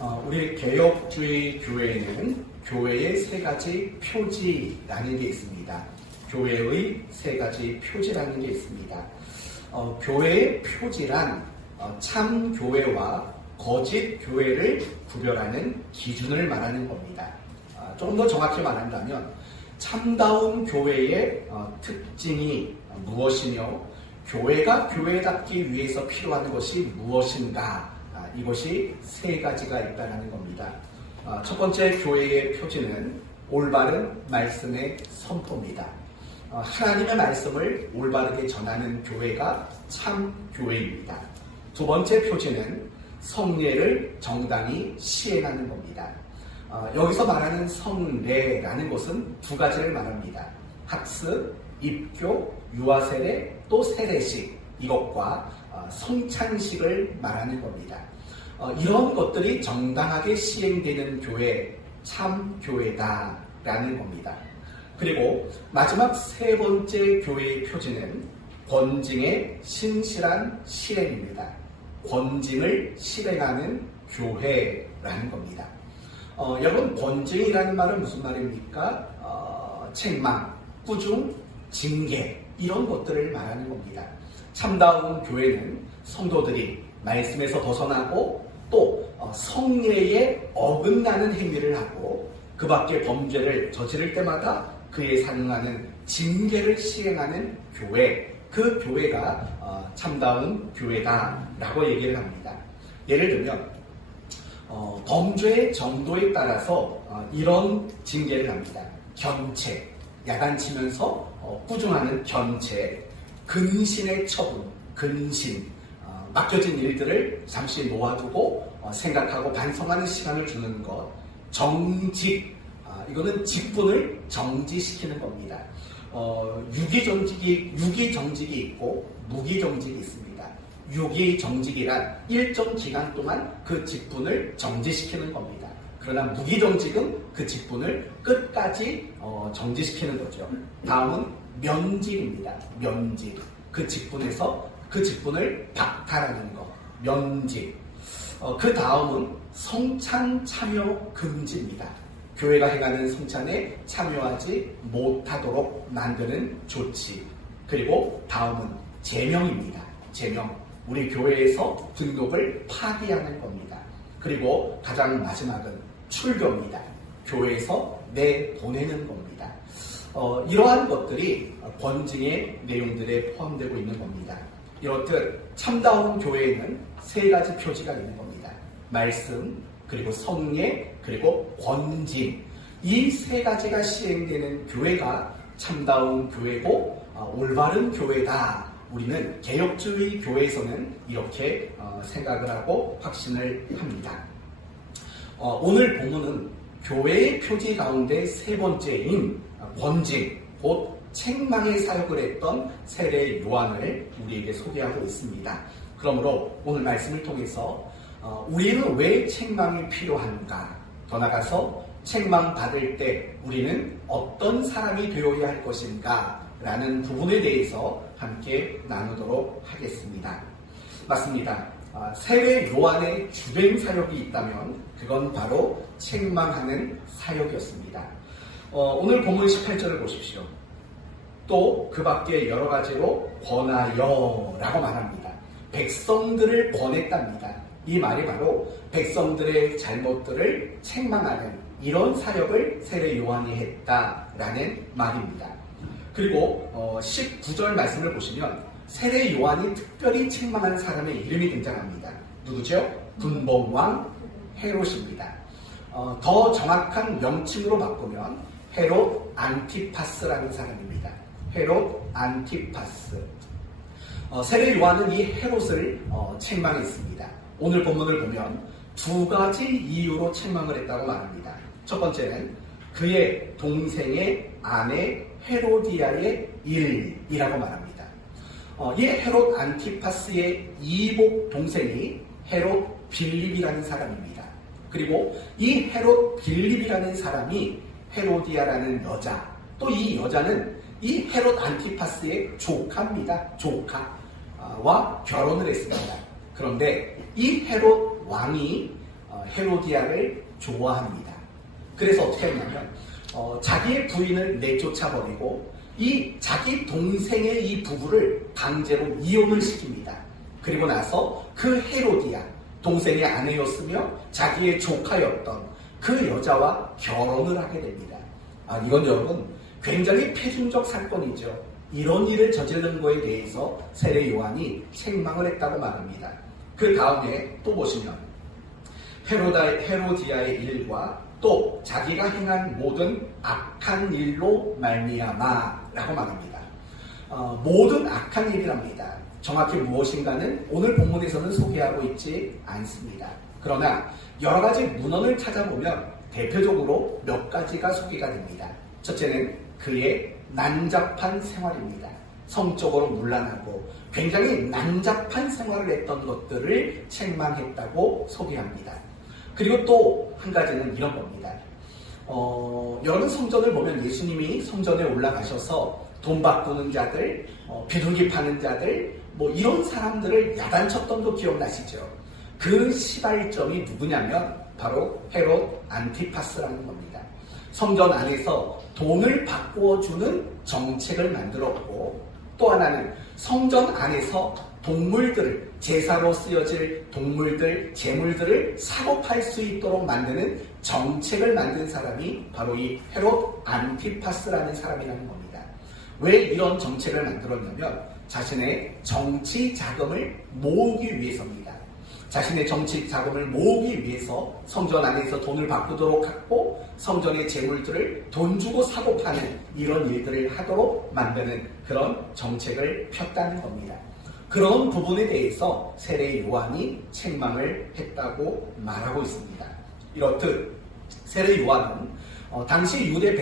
우리 개혁주의 교회에는 교회의 세 가지 표지라는 게 있습니다. 교회의 세 가지 표지라는 게 있습니다. 교회의 표지란 참 교회와 거짓 교회를 구별하는 기준을 말하는 겁니다. 조금 더 정확히 말한다면 참다운 교회의 특징이 무엇이며 교회가 교회답기 위해서 필요한 것이 무엇인가, 이것이 세 가지가 있다는 겁니다. 첫 번째 교회의 표지는 올바른 말씀의 선포입니다. 하나님의 말씀을 올바르게 전하는 교회가 참 교회입니다. 두 번째 표지는 성례를 정당히 시행하는 겁니다. 여기서 말하는 성례라는 것은 두 가지를 말합니다. 학습, 입교, 유아세례, 또 세례식, 이것과 성찬식을 말하는 겁니다. 이런 것들이 정당하게 시행되는 교회, 참 교회다라는 겁니다. 그리고 마지막 세 번째 교회의 표지는 권징의 신실한 실행입니다. 권징을 실행하는 교회라는 겁니다. 여러분, 권징이라는 말은 무슨 말입니까? 책망, 꾸중, 징계, 이런 것들을 말하는 겁니다. 참다운 교회는 성도들이 말씀에서 벗어나고 또 성례에 어긋나는 행위를 하고 그 밖에 범죄를 저지를 때마다 그에 상응하는 징계를 시행하는 교회, 그 교회가 참다운 교회다라고 얘기를 합니다. 예를 들면 범죄의 정도에 따라서 이런 징계를 합니다. 견책, 야단치면서 꾸중하는 견책, 근신의 처분, 근신, 맡겨진 일들을 잠시 놓아두고 생각하고 반성하는 시간을 주는 것, 정직, 이거는 직분을 정지시키는 겁니다. 유기정직이 있고 무기정직이 있습니다. 유기정직이란 일정 기간 동안 그 직분을 정지시키는 겁니다. 그러나 무기정직은 그 직분을 끝까지 정지시키는 거죠. 다음은 면직입니다. 면직. 그 직분에서 그 직분을 박탈하는 것. 면직. 그 다음은 성찬 참여 금지입니다. 교회가 행하는 성찬에 참여하지 못하도록 만드는 조치. 그리고 다음은 제명입니다. 제명. 우리 교회에서 등록을 파기하는 겁니다. 그리고 가장 마지막은 출교입니다. 교회에서 내보내는 겁니다. 이러한 것들이 권징의 내용들에 포함되고 있는 겁니다. 이렇듯 참다운 교회에는 세 가지 표지가 있는 겁니다. 말씀, 그리고 성례, 그리고 권징. 이 세 가지가 시행되는 교회가 참다운 교회고 올바른 교회다. 우리는 개혁주의 교회에서는 이렇게 생각을 하고 확신을 합니다. 오늘 본문은 교회의 표지 가운데 세 번째인 권징, 곧 책망의 사역을 했던 세례 요한을 우리에게 소개하고 있습니다. 그러므로 오늘 말씀을 통해서 우리는 왜 책망이 필요한가? 더 나아가서 책망받을 때 우리는 어떤 사람이 되어야 할 것인가? 라는 부분에 대해서 함께 나누도록 하겠습니다. 맞습니다. 세례 요한의 주된 사역이 있다면 그건 바로 책망하는 사역이었습니다. 오늘 본문 18절을 보십시오. 또 그 밖에 여러 가지로 권하여 라고 말합니다. 백성들을 권했답니다. 이 말이 바로 백성들의 잘못들을 책망하는 이런 사역을 세례 요한이 했다라는 말입니다. 그리고 19절 말씀을 보시면 세례 요한이 특별히 책망한 사람의 이름이 등장합니다. 누구죠? 분봉왕 헤롯입니다. 더 정확한 명칭으로 바꾸면 헤롯 안티파스라는 사람입니다. 헤롯 안티파스. 세례 요한은 이 헤롯을 책망했습니다. 오늘 본문을 보면 두 가지 이유로 책망을 했다고 말합니다. 첫 번째는 그의 동생의 아내 헤로디아의 일이라고 말합니다. 이 헤롯 안티파스의 이복 동생이 헤롯 빌립이라는 사람입니다. 그리고 이 헤롯 빌립이라는 사람이 헤로디아라는 여자, 또 이 여자는 이 헤롯 안티파스의 조카입니다. 조카와 결혼을 했습니다. 그런데 이 헤롯 왕이 헤로디아를 좋아합니다. 그래서 어떻게 했냐면 자기의 부인을 내쫓아버리고 이 자기 동생의 이 부부를 강제로 이혼을 시킵니다. 그리고 나서 그 헤로디아, 동생의 아내였으며 자기의 조카였던 그 여자와 결혼을 하게 됩니다. 이건 여러분 굉장히 패중적 사건이죠. 이런 일을 저지른 거에 대해서 세례 요한이 책망을 했다고 말합니다. 그 다음에 또 보시면 헤로디아의 일과 또 자기가 행한 모든 악한 일로 말미암아라고 말합니다. 모든 악한 일이랍니다. 정확히 무엇인가는 오늘 본문에서는 소개하고 있지 않습니다. 그러나 여러 가지 문헌을 찾아보면 대표적으로 몇 가지가 소개가 됩니다. 첫째는 그의 난잡한 생활입니다. 성적으로 문란하고 굉장히 난잡한 생활을 했던 것들을 책망했다고 소개합니다. 그리고 또 한 가지는 이런 겁니다. 여러분 성전을 보면 예수님이 성전에 올라가셔서 돈 바꾸는 자들, 비둘기 파는 자들, 이런 사람들을 야단쳤던 거 기억나시죠? 그 시발점이 누구냐면 바로 헤롯 안티파스라는 겁니다. 성전 안에서 돈을 바꾸어주는 정책을 만들었고 또 하나는 성전 안에서 동물들을 제사로 쓰여질 동물들, 재물들을 사고 팔 수 있도록 만드는 정책을 만든 사람이 바로 이 헤롯 안티파스라는 사람이라는 겁니다. 왜 이런 정책을 만들었냐면 자신의 정치 자금을 모으기 위해서입니다. 자신의 정치 자금을 모으기 위해서 성전 안에서 돈을 바꾸도록 하고 성전의 재물들을 돈 주고 사고 파는 이런 일들을 하도록 만드는 그런 정책을 폈다는 겁니다. 그런 부분에 대해서 세례 요한이 책망을 했다고 말하고 있습니다. 이렇듯 세례 요한은 당시 유대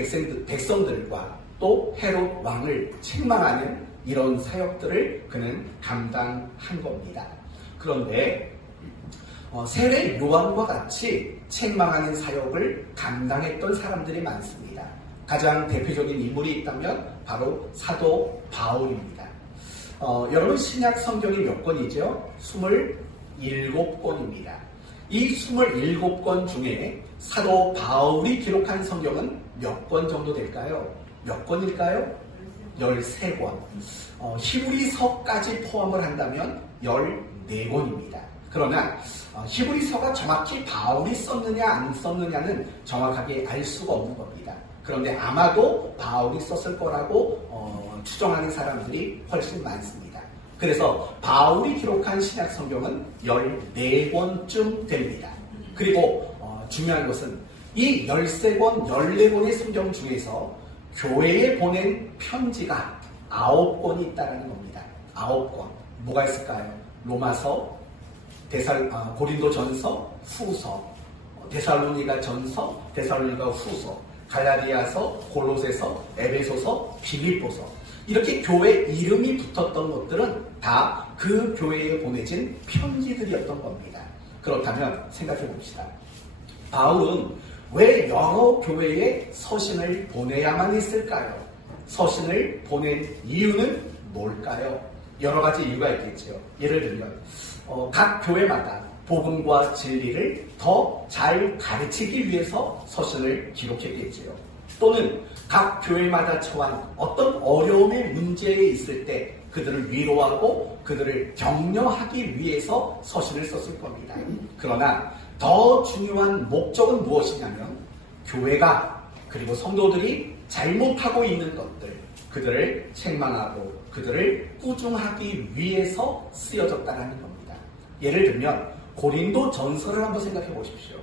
백성들과 또 헤롯 왕을 책망하는 이런 사역들을 그는 감당한 겁니다. 그런데 세례 요한과 같이 책망하는 사역을 감당했던 사람들이 많습니다. 가장 대표적인 인물이 있다면 바로 사도 바울입니다. 여러분 신약 성경이 몇 권이죠? 27권입니다. 이 27권 중에 사도 바울이 기록한 성경은 몇 권 정도 될까요? 몇 권일까요? 13권. 히브리서까지 포함을 한다면 14권입니다. 그러나 히브리서가 정확히 바울이 썼느냐 안 썼느냐는 정확하게 알 수가 없는 겁니다. 그런데 아마도 바울이 썼을 거라고 추정하는 사람들이 훨씬 많습니다. 그래서 바울이 기록한 신약 성경은 14권쯤 됩니다. 그리고 중요한 것은 이 13권, 14권의 성경 중에서 교회에 보낸 편지가 9권이 있다는 겁니다. 9권. 뭐가 있을까요? 로마서, 고린도 전서, 후서, 데살로니가 전서, 데살로니가 후서, 갈라디아서, 골로새서, 에베소서, 빌립보서. 이렇게 교회 이름이 붙었던 것들은 다 그 교회에 보내진 편지들이었던 겁니다. 그렇다면 생각해 봅시다. 바울은 왜 여러 교회에 서신을 보내야만 했을까요? 서신을 보낸 이유는 뭘까요? 여러 가지 이유가 있겠죠. 예를 들면 각 교회마다 복음과 진리를 더 잘 가르치기 위해서 서신을 기록했겠지요. 또는 각 교회마다 처한 어떤 어려움의 문제에 있을 때 그들을 위로하고 그들을 격려하기 위해서 서신을 썼을 겁니다. 그러나 더 중요한 목적은 무엇이냐면 교회가 그리고 성도들이 잘못하고 있는 것들, 그들을 책망하고 그들을 꾸중하기 위해서 쓰여졌다는 겁니다. 예를 들면 고린도 전서를 한번 생각해 보십시오.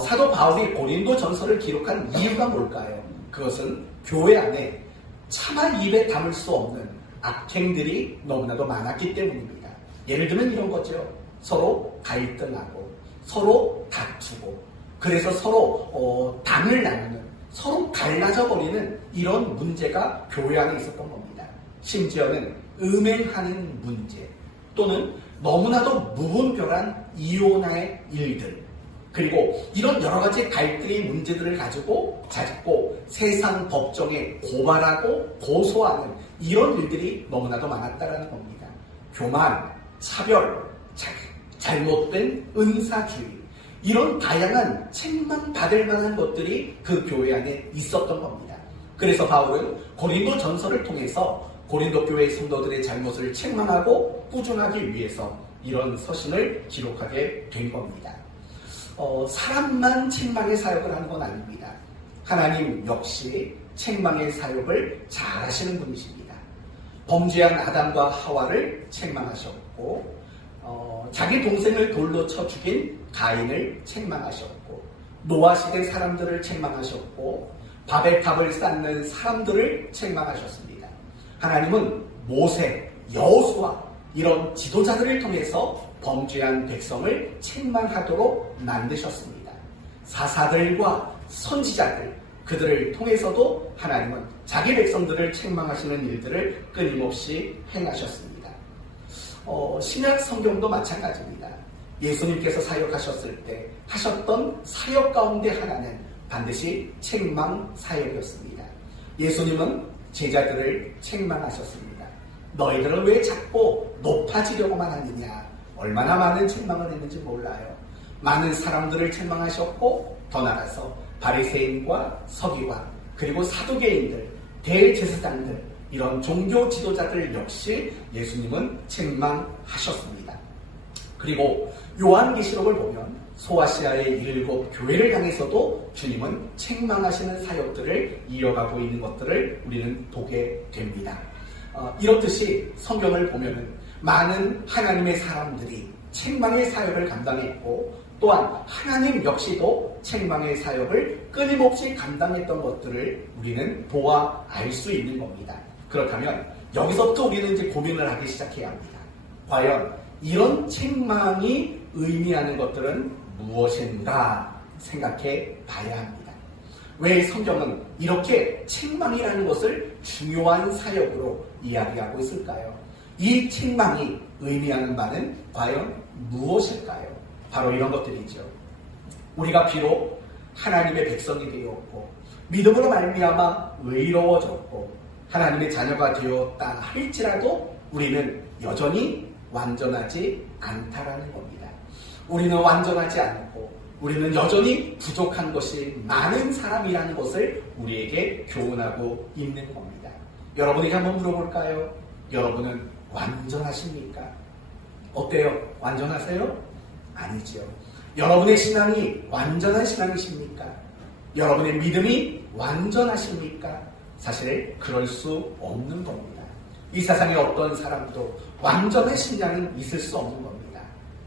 사도 바울이 고린도 전서를 기록한 이유가 뭘까요? 그것은 교회 안에 차마 입에 담을 수 없는 악행들이 너무나도 많았기 때문입니다. 예를 들면 이런 거죠. 서로 갈등하고 서로 다투고 그래서 서로 당을 나누는 서로 갈라져 버리는 이런 문제가 교회 안에 있었던 겁니다. 심지어는 음행하는 문제 또는 너무나도 무분별한 이혼의 일들 그리고 이런 여러 가지 갈등의 문제들을 가지고 자꾸 세상 법정에 고발하고 고소하는 이런 일들이 너무나도 많았다는 겁니다. 교만, 차별, 잘못된 은사주의 이런 다양한 책망받을 만한 것들이 그 교회 안에 있었던 겁니다. 그래서 바울은 고린도 전서를 통해서 고린도 교회 성도들의 잘못을 책망하고 꾸준하기 위해서 이런 서신을 기록하게 된 겁니다. 사람만 책망의 사역을 하는 건 아닙니다. 하나님 역시 책망의 사역을 잘 하시는 분이십니다. 범죄한 아담과 하와를 책망하셨고 자기 동생을 돌로 쳐 죽인 가인을 책망하셨고 노아 시대 사람들을 책망하셨고 바벨탑을 쌓는 사람들을 책망하셨습니다. 하나님은 모세, 여호수아 이런 지도자들을 통해서 범죄한 백성을 책망하도록 만드셨습니다. 사사들과 선지자들 그들을 통해서도 하나님은 자기 백성들을 책망하시는 일들을 끊임없이 행하셨습니다. 신약 성경도 마찬가지입니다. 예수님께서 사역하셨을 때 하셨던 사역 가운데 하나는 반드시 책망 사역이었습니다. 예수님은 제자들을 책망하셨습니다. 너희들은 왜 자꾸 높아지려고만 하느냐. 얼마나 많은 책망을 했는지 몰라요. 많은 사람들을 책망하셨고 더 나아가서 바리새인과 서기관 그리고 사두개인들, 대제사장들 이런 종교 지도자들 역시 예수님은 책망하셨습니다. 그리고 요한계시록을 보면 소아시아의 7 교회를 향해서도 주님은 책망하시는 사역들을 이어가고 있는 것들을 우리는 보게 됩니다. 이렇듯이 성경을 보면 많은 하나님의 사람들이 책망의 사역을 감당했고 또한 하나님 역시도 책망의 사역을 끊임없이 감당했던 것들을 우리는 보아 알 수 있는 겁니다. 그렇다면 여기서부터 우리는 이제 고민을 하기 시작해야 합니다. 과연 이런 책망이 의미하는 것들은 무엇인가 생각해 봐야 합니다. 왜 성경은 이렇게 책망이라는 것을 중요한 사역으로 이야기하고 있을까요? 이 책망이 의미하는 바는 과연 무엇일까요? 바로 이런 것들이죠. 우리가 비록 하나님의 백성이 되었고 믿음으로 말미암아 의로워졌고 하나님의 자녀가 되었다 할지라도 우리는 여전히 완전하지 않다라는 겁니다. 우리는 완전하지 않고 우리는 여전히 부족한 것이 많은 사람이라는 것을 우리에게 교훈하고 있는 겁니다. 여러분에게 한번 물어볼까요? 여러분은 완전하십니까? 어때요? 완전하세요? 아니죠. 여러분의 신앙이 완전한 신앙이십니까? 여러분의 믿음이 완전하십니까? 사실 그럴 수 없는 겁니다. 이 세상에 어떤 사람도 완전한 신앙은 있을 수 없는 겁니다.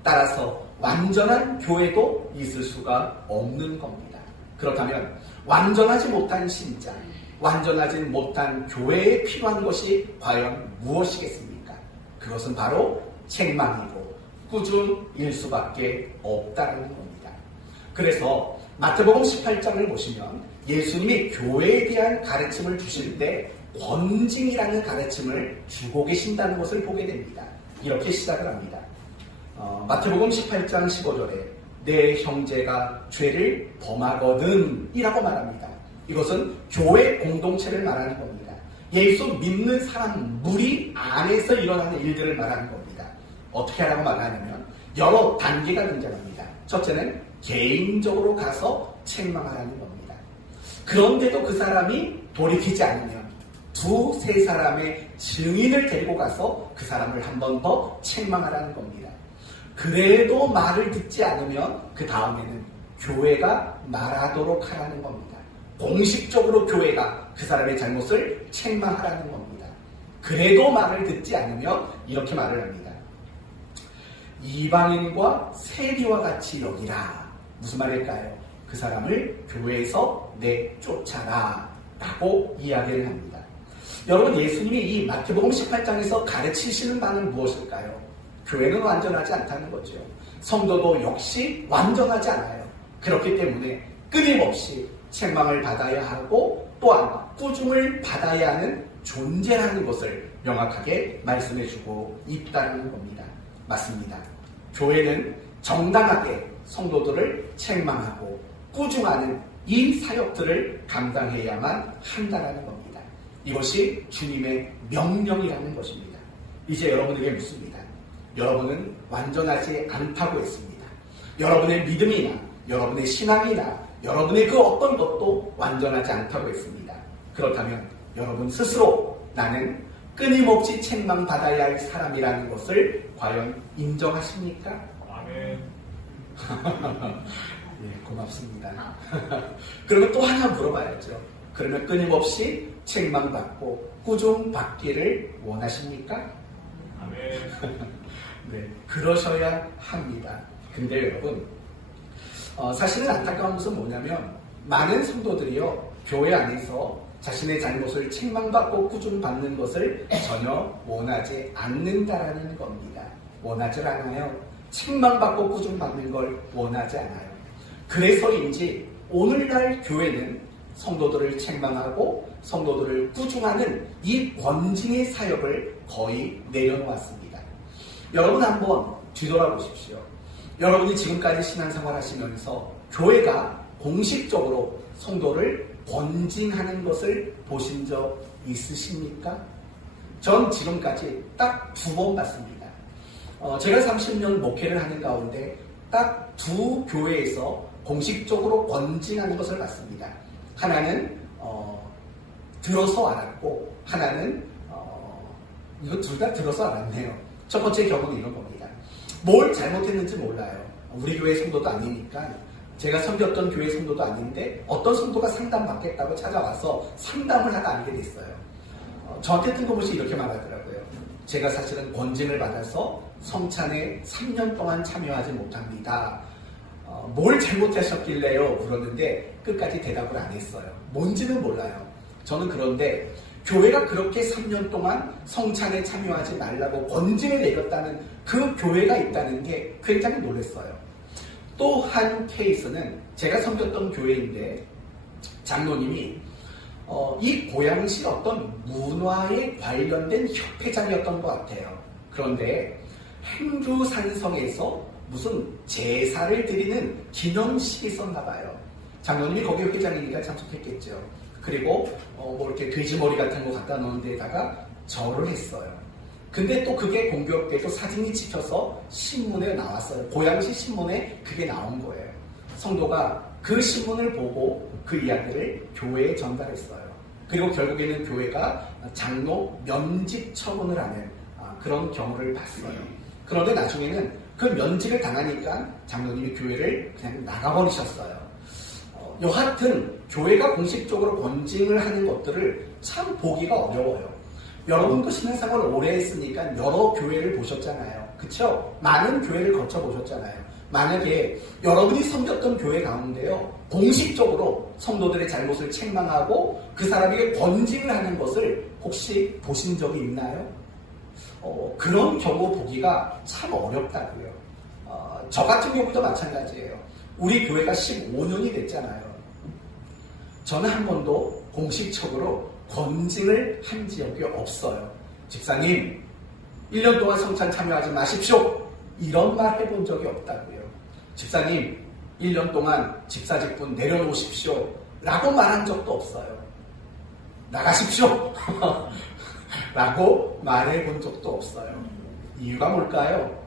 따라서 완전한 교회도 있을 수가 없는 겁니다. 그렇다면 완전하지 못한 신자, 완전하지 못한 교회에 필요한 것이 과연 무엇이겠습니까? 그것은 바로 책망이고 꾸준일 수밖에 없다는 겁니다. 그래서 마태복음 18장을 보시면 예수님이 교회에 대한 가르침을 주실 때 권징이라는 가르침을 주고 계신다는 것을 보게 됩니다. 이렇게 시작을 합니다. 마태복음 18장 15절에 내 형제가 죄를 범하거든 이라고 말합니다. 이것은 교회 공동체를 말하는 겁니다. 예수 믿는 사람 무리 안에서 일어나는 일들을 말하는 겁니다. 어떻게 하라고 말하냐면 여러 단계가 등장합니다. 첫째는 개인적으로 가서 책망하라는 겁니다. 그런데도 그 사람이 돌이키지 않으면 2-3 사람의 증인을 데리고 가서 그 사람을 한 번 더 책망하라는 겁니다. 그래도 말을 듣지 않으면 그 다음에는 교회가 말하도록 하라는 겁니다. 공식적으로 교회가 그 사람의 잘못을 책망하라는 겁니다. 그래도 말을 듣지 않으면 이렇게 말을 합니다. 이방인과 세리와 같이 여기라. 무슨 말일까요? 그 사람을 교회에서 내쫓아라 라고 이야기를 합니다. 여러분, 예수님이 이 마태복음 18장에서 가르치시는 바는 무엇일까요? 교회는 완전하지 않다는 거죠. 성도도 역시 완전하지 않아요. 그렇기 때문에 끊임없이 책망을 받아야 하고 또한 꾸중을 받아야 하는 존재라는 것을 명확하게 말씀해주고 있다는 겁니다. 맞습니다. 교회는 정당하게 성도들을 책망하고 꾸중하는 이 사역들을 감당해야만 한다는 겁니다. 이것이 주님의 명령이라는 것입니다. 이제 여러분에게 묻습니다. 여러분은 완전하지 않다고 했습니다. 여러분의 믿음이나 여러분의 신앙이나 여러분의 그 어떤 것도 완전하지 않다고 했습니다. 그렇다면 여러분 스스로 나는 끊임없이 책망받아야 할 사람이라는 것을 과연 인정하십니까? 아멘. 예, 고맙습니다. 그러면 또 하나 물어봐야죠. 그러면 끊임없이 책망받고 꾸중받기를 원하십니까? 아멘. 네, 그러셔야 합니다. 근데 여러분, 사실은 안타까운 것은 뭐냐면 많은 성도들이요, 교회 안에서 자신의 잘못을 책망받고 꾸중받는 것을 전혀 원하지 않는다라는 겁니다. 원하지 않아요. 책망받고 꾸중받는 걸 원하지 않아요. 그래서인지 오늘날 교회는 성도들을 책망하고 성도들을 꾸중하는 이 권징의 사역을 거의 내려놓았습니다. 여러분 한번 뒤돌아보십시오. 여러분이 지금까지 신앙생활 하시면서 교회가 공식적으로 성도를 권징하는 것을 보신 적 있으십니까? 전 지금까지 딱 2번 봤습니다. 제가 30년 목회를 하는 가운데 딱 2 교회에서 공식적으로 권징하는 것을 봤습니다. 하나는 들어서 알았고 하나는 이거 둘 다 들어서 알았네요. 첫 번째 경우는 이런 겁니다. 뭘 잘못했는지 몰라요. 우리 교회 성도도 아니니까 제가 섬겼던 교회 성도도 아닌데 어떤 성도가 상담받겠다고 찾아와서 상담을 하다 알게 됐어요. 저한테 뜬금없이 이렇게 말하더라고요. 제가 사실은 권징을 받아서 성찬에 3년 동안 참여하지 못합니다. 뭘 잘못하셨길래요? 물었는데 끝까지 대답을 안 했어요. 뭔지는 몰라요. 저는 그런데 교회가 그렇게 3년 동안 성찬에 참여하지 말라고 권징을 내렸다는 그 교회가 있다는 게 굉장히 놀랐어요. 또 한 케이스는 제가 섬겼던 교회인데 장로님이 이 고양시 어떤 문화에 관련된 협회장이었던 것 같아요. 그런데 행주산성에서 무슨 제사를 드리는 기념식이 있었나 봐요. 장로님이 거기 회장이니까 참석했겠죠. 그리고 뭐 이렇게 돼지머리 같은 거 갖다 놓은 데다가 절을 했어요. 근데 또 그게 공교롭게도 사진이 찍혀서 신문에 나왔어요. 고양시 신문에 그게 나온 거예요. 성도가 그 신문을 보고 그 이야기를 교회에 전달했어요. 그리고 결국에는 교회가 장로 면직 처분을 하는 그런 경우를 봤어요. 그런데 나중에는 그 면직을 당하니까 장로님이 교회를 그냥 나가버리셨어요. 여하튼 교회가 공식적으로 권징을 하는 것들을 참 보기가 어려워요. 여러분도 신앙생활을 오래 했으니까 여러 교회를 보셨잖아요. 그쵸? 많은 교회를 거쳐보셨잖아요. 만약에 여러분이 섬겼던 교회 가운데요, 공식적으로 성도들의 잘못을 책망하고 그 사람에게 권징을 하는 것을 혹시 보신 적이 있나요? 그런 경우 보기가 참 어렵다고요. 저 같은 경우도 마찬가지예요. 우리 교회가 15년이 됐잖아요. 저는 한 번도 공식적으로 권징을 한 적이 없어요. 집사님, 1년 동안 성찬 참여하지 마십시오. 이런 말 해본 적이 없다고요. 집사님, 1년 동안 집사 직분 내려놓으십시오. 라고 말한 적도 없어요. 나가십시오. 라고 말해본 적도 없어요. 이유가 뭘까요?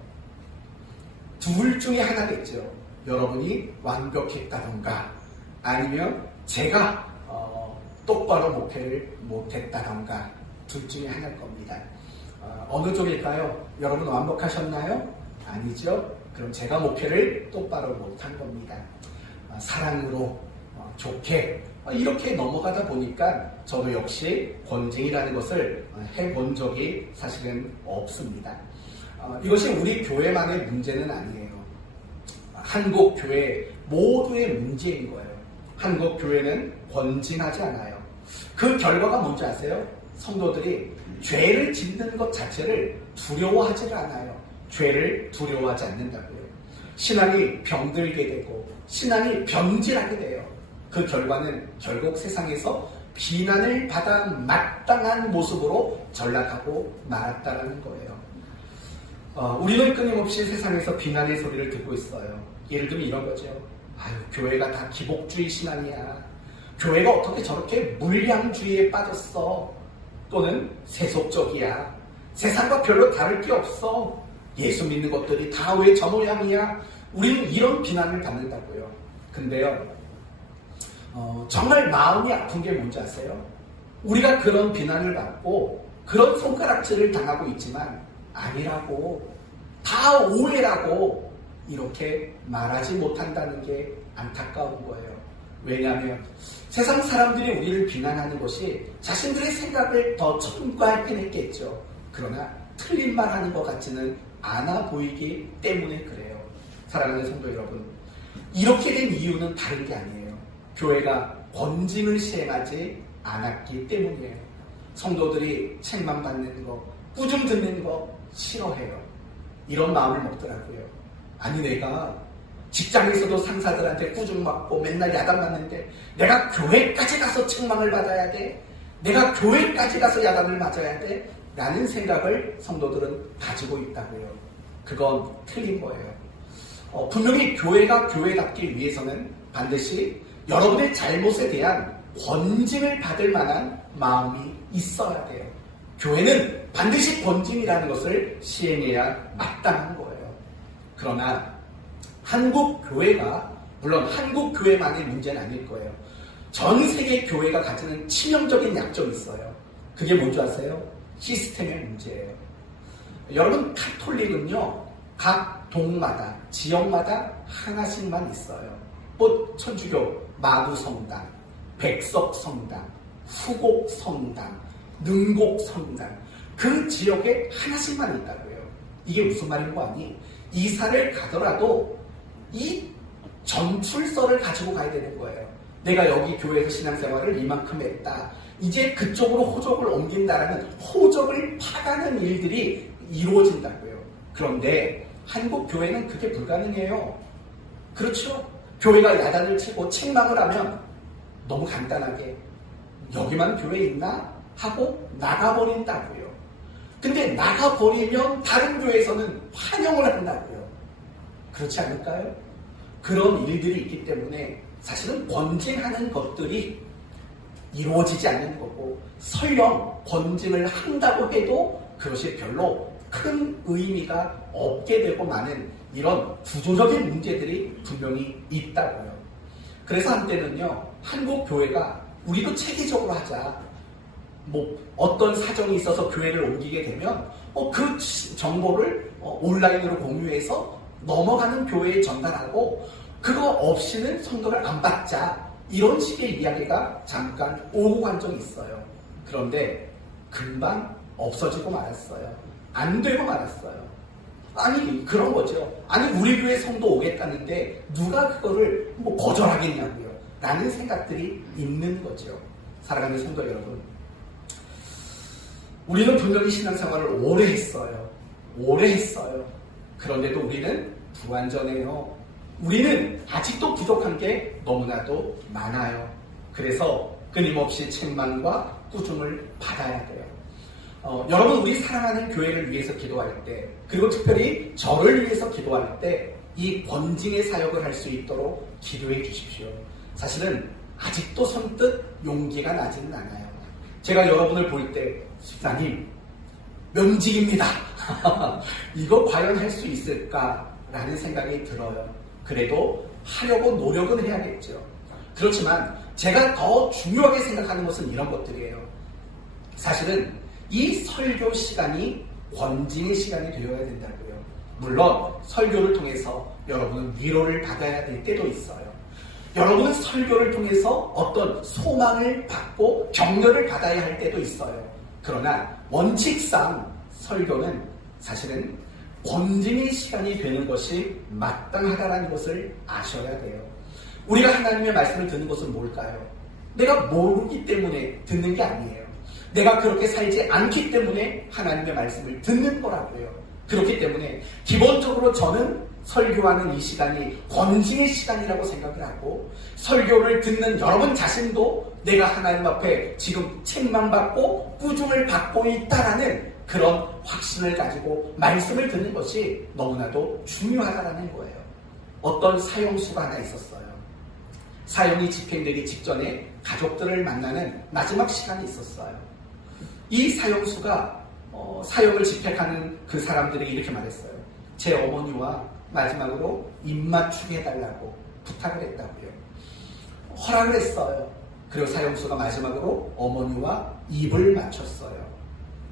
둘 중에 하나겠죠. 여러분이 완벽했다던가 아니면 제가 똑바로 목회를 못했다던가 둘 중에 하나일 겁니다. 어느 쪽일까요? 여러분 완벽하셨나요? 아니죠? 그럼 제가 목회를 똑바로 못한 겁니다. 사랑으로 좋게 이렇게 넘어가다 보니까 저도 역시 권징이라는 것을 해본 적이 사실은 없습니다. 이것이 우리 교회만의 문제는 아니에요. 한국 교회 모두의 문제인 거예요. 한국 교회는 권징하지 않아요. 그 결과가 뭔지 아세요? 성도들이 죄를 짓는 것 자체를 두려워하지 않아요. 죄를 두려워하지 않는다고요. 신앙이 병들게 되고 신앙이 변질하게 돼요. 그 결과는 결국 세상에서 비난을 받아 마땅한 모습으로 전락하고 말았다라는 거예요. 우리는 끊임없이 세상에서 비난의 소리를 듣고 있어요. 예를 들면 이런 거죠. 아유, 교회가 다 기복주의 신앙이야. 교회가 어떻게 저렇게 물량주의에 빠졌어. 또는 세속적이야. 세상과 별로 다를 게 없어. 예수 믿는 것들이 다 왜 저 모양이야. 우리는 이런 비난을 받는다고요. 근데요, 정말 마음이 아픈 게 뭔지 아세요? 우리가 그런 비난을 받고 그런 손가락질을 당하고 있지만 아니라고, 다 오해라고 이렇게 말하지 못한다는 게 안타까운 거예요. 왜냐하면 세상 사람들이 우리를 비난하는 것이 자신들의 생각을 더 첨가했긴 했겠죠. 그러나 틀린 말 하는 것 같지는 않아 보이기 때문에 그래요. 사랑하는 성도 여러분, 이렇게 된 이유는 다른 게 아니에요. 교회가 권징을 시행하지 않았기 때문이에요. 성도들이 책망받는 거, 꾸중 듣는 거 싫어해요. 이런 마음을 먹더라고요. 아니, 내가 직장에서도 상사들한테 꾸중 맞고 맨날 야단맞는데 내가 교회까지 가서 책망을 받아야 돼? 내가 교회까지 가서 야단을 맞아야 돼? 라는 생각을 성도들은 가지고 있다고요. 그건 틀린 거예요. 분명히 교회가 교회답기 위해서는 반드시 여러분의 잘못에 대한 권징을 받을 만한 마음이 있어야 돼요. 교회는 반드시 권징이라는 것을 시행해야 마땅한 거예요. 그러나 한국 교회가, 물론 한국 교회만의 문제는 아닐 거예요. 전 세계 교회가 가지는 치명적인 약점이 있어요. 그게 뭔지 아세요? 시스템의 문제예요. 여러분, 카톨릭은요, 각 동마다, 지역마다 하나씩만 있어요. 뭐 천주교 마구성당, 백석성당, 후곡성당, 능곡성당, 그 지역에 하나씩만 있다고요. 이게 무슨 말인 거 아니? 이사를 가더라도 이 전출서를 가지고 가야 되는 거예요. 내가 여기 교회에서 신앙생활을 이만큼 했다. 이제 그쪽으로 호적을 옮긴다라는 호적을 파가는 일들이 이루어진다고요. 그런데 한국 교회는 그게 불가능해요. 그렇죠? 교회가 야단을 치고 책망을 하면 너무 간단하게 여기만 교회 있나? 하고 나가버린다고요. 근데 나가버리면 다른 교회에서는 환영을 한다고요. 그렇지 않을까요? 그런 일들이 있기 때문에 사실은 권징하는 것들이 이루어지지 않는 거고, 설령 권징을 한다고 해도 그것이 별로 큰 의미가 없게 되고 마는 이런 구조적인 문제들이 분명히 있다고요. 그래서 한때는요, 한국 교회가 우리도 체계적으로 하자. 뭐 어떤 사정이 있어서 교회를 옮기게 되면 그 정보를 온라인으로 공유해서 넘어가는 교회에 전달하고 그거 없이는 성도를 안 받자, 이런 식의 이야기가 잠깐 오고 간 적이 있어요. 그런데 금방 없어지고 말았어요. 안 되고 말았어요. 아니, 그런 거죠. 아니, 우리 교회 성도 오겠다는데 누가 그거를 뭐 거절하겠냐고요. 라는 생각들이 있는 거죠. 사랑하는 성도 여러분, 우리는 분명히 신앙생활을 오래 했어요. 오래 했어요. 그런데도 우리는 불완전해요. 우리는 아직도 부족한 게 너무나도 많아요. 그래서 끊임없이 책망과 꾸중을 받아야 돼요. 여러분, 우리 사랑하는 교회를 위해서 기도할 때, 그리고 특별히 저를 위해서 기도할 때 이 권징의 사역을 할 수 있도록 기도해 주십시오. 사실은 아직도 선뜻 용기가 나지는 않아요. 제가 여러분을 볼 때 집사님 면직입니다. 이거 과연 할 수 있을까라는 생각이 들어요. 그래도 하려고 노력은 해야겠죠. 그렇지만 제가 더 중요하게 생각하는 것은 이런 것들이에요. 사실은 이 설교 시간이 권징의 시간이 되어야 된다고요. 물론 설교를 통해서 여러분은 위로를 받아야 될 때도 있어요. 여러분은 설교를 통해서 어떤 소망을 받고 격려를 받아야 할 때도 있어요. 그러나 원칙상 설교는 사실은 권징의 시간이 되는 것이 마땅하다는 것을 아셔야 돼요. 우리가 하나님의 말씀을 듣는 것은 뭘까요? 내가 모르기 때문에 듣는 게 아니에요. 내가 그렇게 살지 않기 때문에 하나님의 말씀을 듣는 거라고요. 그렇기 때문에 기본적으로 저는 설교하는 이 시간이 권징의 시간이라고 생각을 하고, 설교를 듣는 여러분 자신도 내가 하나님 앞에 지금 책망받고 꾸중을 받고 있다라는 그런 확신을 가지고 말씀을 듣는 것이 너무나도 중요하다는 거예요. 어떤 사형수가 하나 있었어요. 사형이 집행되기 직전에 가족들을 만나는 마지막 시간이 있었어요. 이 사형수가 사형을 집행하는 그 사람들에게 이렇게 말했어요. 제 어머니와 마지막으로 입맞추게 해달라고 부탁을 했다고요. 허락을 했어요. 그리고 사형수가 마지막으로 어머니와 입을 맞췄어요.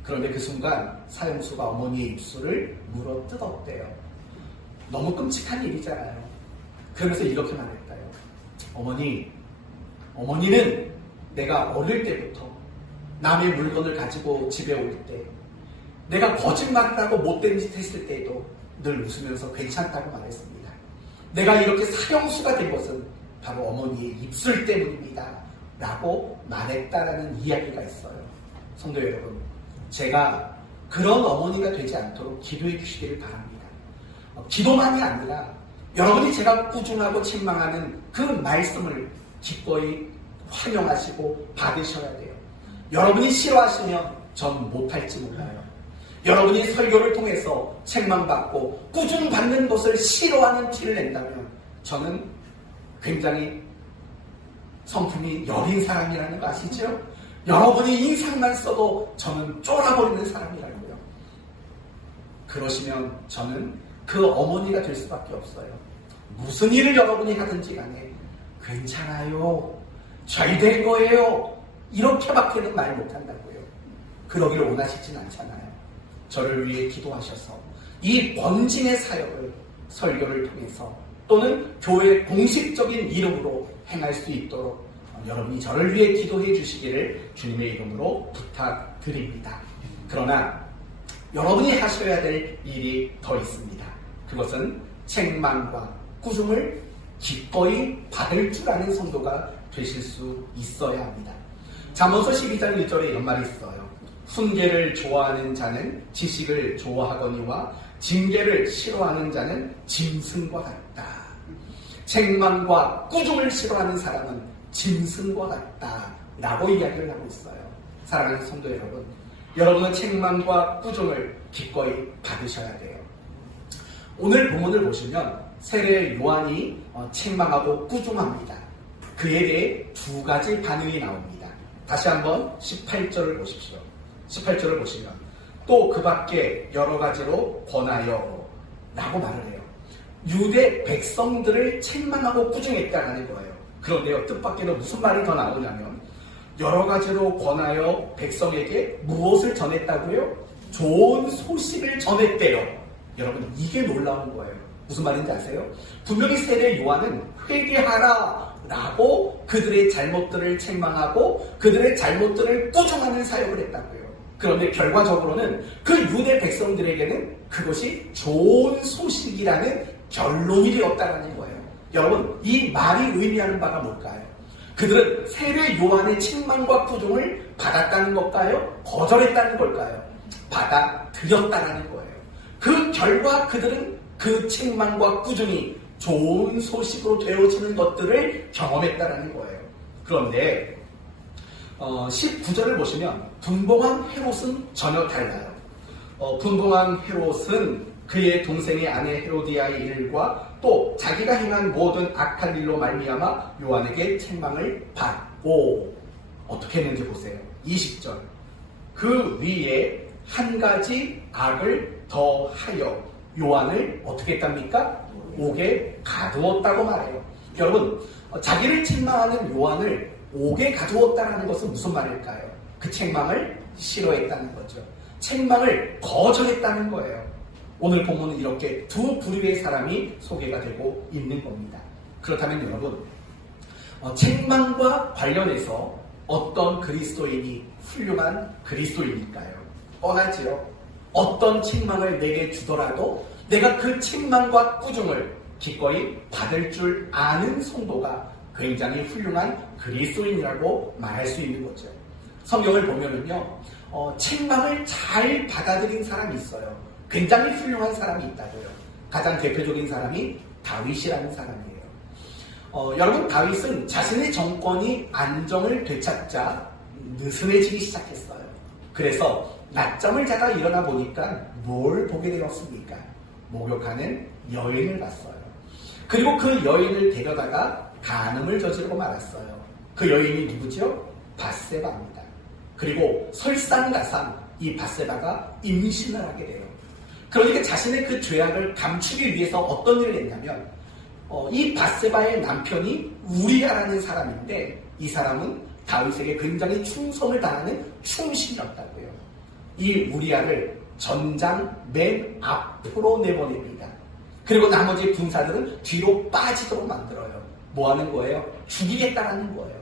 그런데 그 순간 사형수가 어머니의 입술을 물어 뜯었대요. 너무 끔찍한 일이잖아요. 그러면서 이렇게 말했다요. 어머니는 내가 어릴 때부터 남의 물건을 가지고 집에 올 때 내가 거짓말을 하고 못된 짓 했을 때에도 늘 웃으면서 괜찮다고 말했습니다. 내가 이렇게 사형수가 된 것은 바로 어머니의 입술 때문입니다. 라고 말했다라는 이야기가 있어요. 성도 여러분, 제가 그런 어머니가 되지 않도록 기도해 주시기를 바랍니다. 기도만이 아니라 여러분이 제가 꾸중하고 책망하는 그 말씀을 기꺼이 환영하시고 받으셔야 돼요. 여러분이 싫어하시면 전 못할지 몰라요. 여러분이 설교를 통해서 책망받고 꾸중받는 것을 싫어하는 티를 낸다면 저는 굉장히 성품이 여린 사람이라는 거 아시죠? 여러분이 인상만 써도 저는 쫄아버리는 사람이라고요. 그러시면 저는 그 어머니가 될 수밖에 없어요. 무슨 일을 여러분이 하든지 간에 괜찮아요, 잘 될 거예요, 이렇게밖에는 말 못한다고요. 그러기를 원하시진 않잖아요. 저를 위해 기도하셔서 이 번진의 사역을 설교를 통해서 또는 교회 공식적인 이름으로 행할 수 있도록 여러분이 저를 위해 기도해 주시기를 주님의 이름으로 부탁드립니다. 그러나 여러분이 하셔야 될 일이 더 있습니다. 그것은 책망과 꾸중을 기꺼이 받을 줄 아는 성도가 되실 수 있어야 합니다. 잠언서 12장 1절에 이런 말이 있어요. 훈계를 좋아하는 자는 지식을 좋아하거니와 징계를 싫어하는 자는 짐승과 같다. 책망과 꾸중을 싫어하는 사람은 짐승과 같다 라고 이야기를 하고 있어요. 사랑하는 성도 여러분, 여러분은 책망과 꾸중을 기꺼이 받으셔야 돼요. 오늘 본문을 보시면 세례 요한이 책망하고 꾸중합니다. 그에 대해 두 가지 반응이 나옵니다. 다시 한번 18절을 보십시오. 18절을 보시면 또 그 밖에 여러 가지로 권하여 라고 말을 해요. 유대 백성들을 책망하고 꾸중했다는 거예요. 그런데요, 뜻밖에도 무슨 말이 더 나오냐면 여러 가지로 권하여 백성에게 무엇을 전했다고요? 좋은 소식을 전했대요. 여러분, 이게 놀라운 거예요. 무슨 말인지 아세요? 분명히 세례 요한은 회개하라 라고 그들의 잘못들을 책망하고 그들의 잘못들을 꾸중하는 사역을 했다고요. 그런데 결과적으로는 그 유대 백성들에게는 그것이 좋은 소식이라는 결론이 되었다는 거예요. 여러분, 이 말이 의미하는 바가 뭘까요? 그들은 세례 요한의 책망과 꾸중을 받았다는 걸까요? 거절했다는 걸까요? 받아들였다는 거예요. 그 결과 그들은 그 책망과 꾸중이 좋은 소식으로 되어지는 것들을 경험했다는 거예요. 그런데 19절을 보시면 분봉한 헤롯은 전혀 달라요. 분봉한 헤롯은 그의 동생의 아내 헤로디아의 일과 또 자기가 행한 모든 악한 일로 말미암아 요한에게 책망을 받고 어떻게 했는지 보세요. 20절 그 위에 한 가지 악을 더하여 요한을 어떻게 했답니까? 옥에 가두었다고 말해요. 여러분, 자기를 책망하는 요한을 옥에 가두었다는 것은 무슨 말일까요? 그 책망을 싫어했다는 거죠. 책망을 거절했다는 거예요. 오늘 본문은 이렇게 두 부류의 사람이 소개가 되고 있는 겁니다. 그렇다면 여러분, 책망과 관련해서 어떤 그리스도인이 훌륭한 그리스도인일까요? 뻔하지요. 어떤 책망을 내게 주더라도 내가 그 책망과 꾸중을 기꺼이 받을 줄 아는 성도가 굉장히 훌륭한 그리스도인이라고 말할 수 있는 거죠. 성경을 보면은요, 책망을 잘 받아들인 사람이 있어요. 굉장히 훌륭한 사람이 있다고요. 가장 대표적인 사람이 다윗이라는 사람이에요. 여러분, 다윗은 자신의 정권이 안정을 되찾자 느슨해지기 시작했어요. 그래서 낮잠을 자다 일어나 보니까 뭘 보게 되었습니까? 목욕하는 여인을 봤어요. 그리고 그 여인을 데려다가 간음을 저지르고 말았어요. 그 여인이 누구죠? 밧세바입니다. 그리고 설상가상 이 밧세바가 임신을 하게 돼요. 그러니까 자신의 그 죄악을 감추기 위해서 어떤 일을 했냐면 이 밧세바의 남편이 우리아라는 사람인데 이 사람은 다윗에게 굉장히 충성을 다하는 충신이었다고요. 이 우리아를 전장 맨 앞으로 내보냅니다. 그리고 나머지 군사들은 뒤로 빠지도록 만들어요. 뭐 하는 거예요? 죽이겠다라는 거예요.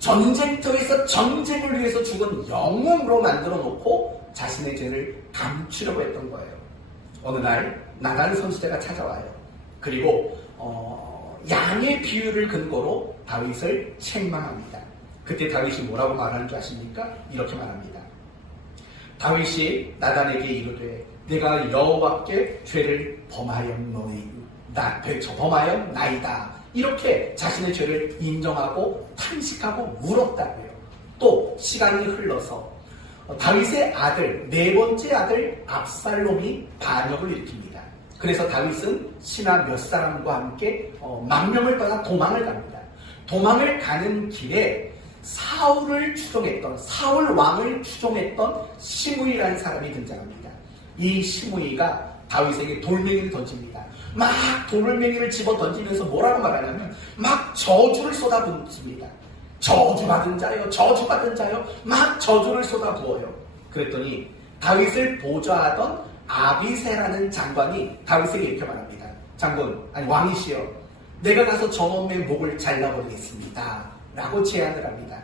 전쟁터에서 전쟁을 위해서 죽은 영웅으로 만들어 놓고 자신의 죄를 감추려고 했던 거예요. 어느 날 나단 선지자가 찾아와요. 그리고 양의 비유를 근거로 다윗을 책망합니다. 그때 다윗이 뭐라고 말하는 줄 아십니까? 이렇게 말합니다. 다윗이 나단에게 이르되 내가 여호와께 죄를 범하였나이다. 이렇게 자신의 죄를 인정하고 탄식하고 울었다고요. 또 시간이 흘러서 다윗의 아들, 네 번째 아들 압살롬이 반역을 일으킵니다. 그래서 다윗은 신하 몇 사람과 함께 망명을 떠나 도망을 갑니다. 도망을 가는 길에 사울 왕을 추종했던 시므이라는 사람이 등장합니다. 이 시므이가 다윗에게 돌멩이를 던집니다. 막 돌멩이를 집어 던지면서 뭐라고 말하냐면 막 저주를 쏟아붓습니다. 저주받은 자요, 막 저주를 쏟아부어요. 그랬더니 다윗을 보좌하던 아비새라는 장관이 다윗에게 이렇게 말합니다. 왕이시여, 내가 가서 저놈의 목을 잘라버리겠습니다. 라고 제안을 합니다.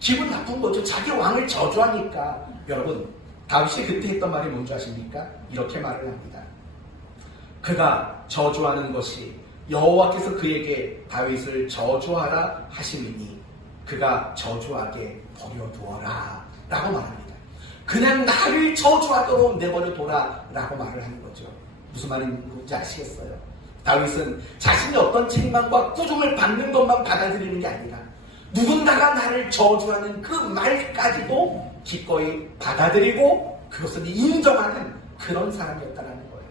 기분 나쁜 거죠. 자기 왕을 저주하니까. 여러분, 다윗이 그때 했던 말이 뭔지 아십니까? 이렇게 말을 합니다. 그가 저주하는 것이 여호와께서 그에게 다윗을 저주하라 하심이니 그가 저주하게 버려두어라 라고 말합니다. 그냥 나를 저주하도록 내버려둬라 라고 말을 하는 거죠. 무슨 말인지 아시겠어요? 다윗은 자신이 어떤 책망과 꾸중을 받는 것만 받아들이는 게 아니라 누군가가 나를 저주하는 그 말까지도 기꺼이 받아들이고 그것을 인정하는 그런 사람이었다는 거예요.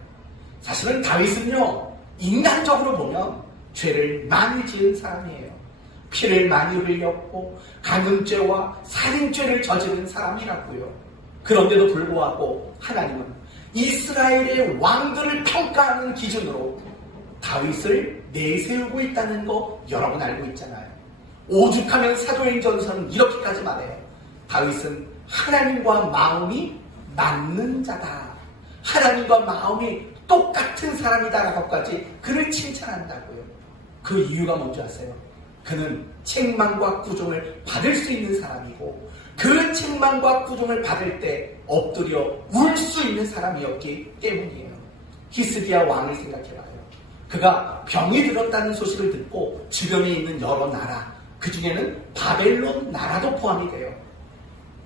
사실은 다윗은요, 인간적으로 보면 죄를 많이 지은 사람이에요. 피를 많이 흘렸고 간음죄와 살인죄를 저지른 사람이라고요. 그런데도 불구하고 하나님은 이스라엘의 왕들을 평가하는 기준으로 다윗을 내세우고 있다는 거 여러분 알고 있잖아요. 오죽하면 사도행전서는 이렇게까지 말해요. 다윗은 하나님과 마음이 맞는 자다. 하나님과 마음이 똑같은 사람이다라고까지 그를 칭찬한다고요. 그 이유가 뭔지 아세요? 그는 책망과 꾸중을 받을 수 있는 사람이고 그 책망과 꾸중을 받을 때 엎드려 울 수 있는 사람이었기 때문이에요. 히스기야 왕을 생각해봐요. 그가 병이 들었다는 소식을 듣고 주변에 있는 여러 나라, 그 중에는 바벨론 나라도 포함이 돼요.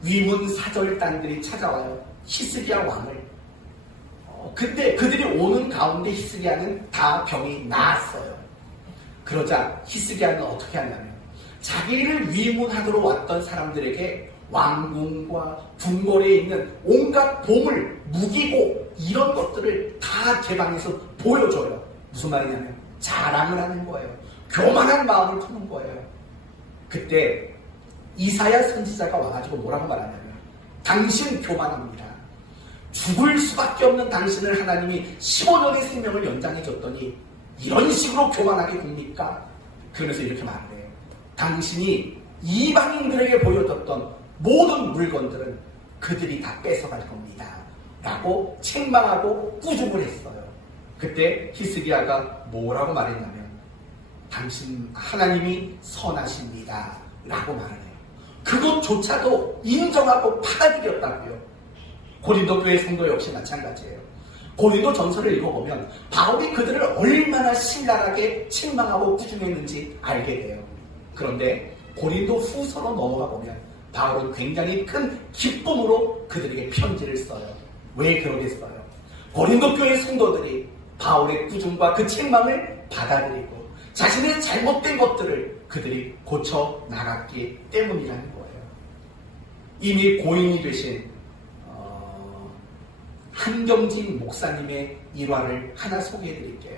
위문사절단들이 찾아와요. 히스기야 왕을. 그때 그들이 오는 가운데 히스기야는 다 병이 나았어요. 그러자 히스기야는 어떻게 하냐면 자기를 위문하도록 왔던 사람들에게 왕궁과 궁궐에 있는 온갖 보물, 무기고 이런 것들을 다 개방해서 보여줘요. 무슨 말이냐면 자랑을 하는 거예요. 교만한 마음을 품은 거예요. 그때 이사야 선지자가 와가지고 뭐라고 말하냐면 당신 교만합니다. 죽을 수밖에 없는 당신을 하나님이 15년의 생명을 연장해 줬더니 이런 식으로 교만하게 굽니까? 그러면서 이렇게 말을 해요. 당신이 이방인들에게 보여줬던 모든 물건들은 그들이 다 뺏어갈 겁니다. 라고 책망하고 꾸중을 했어요. 그때 히스기야가 뭐라고 말했냐면 당신 하나님이 선하십니다. 라고 말을 해요. 그것조차도 인정하고 받아들였다고요. 고린도 교회 성도 역시 마찬가지예요. 고린도 전서를 읽어보면 바울이 그들을 얼마나 신랄하게 책망하고 꾸중했는지 알게 돼요. 그런데 고린도 후서로 넘어가 보면 바울은 굉장히 큰 기쁨으로 그들에게 편지를 써요. 왜 그러겠어요? 고린도 교회 성도들이 바울의 꾸중과 그 책망을 받아들이고 자신의 잘못된 것들을 그들이 고쳐 나갔기 때문이라는 거예요. 이미 고인이 되신 한경진 목사님의 일화를 하나 소개해 드릴게요.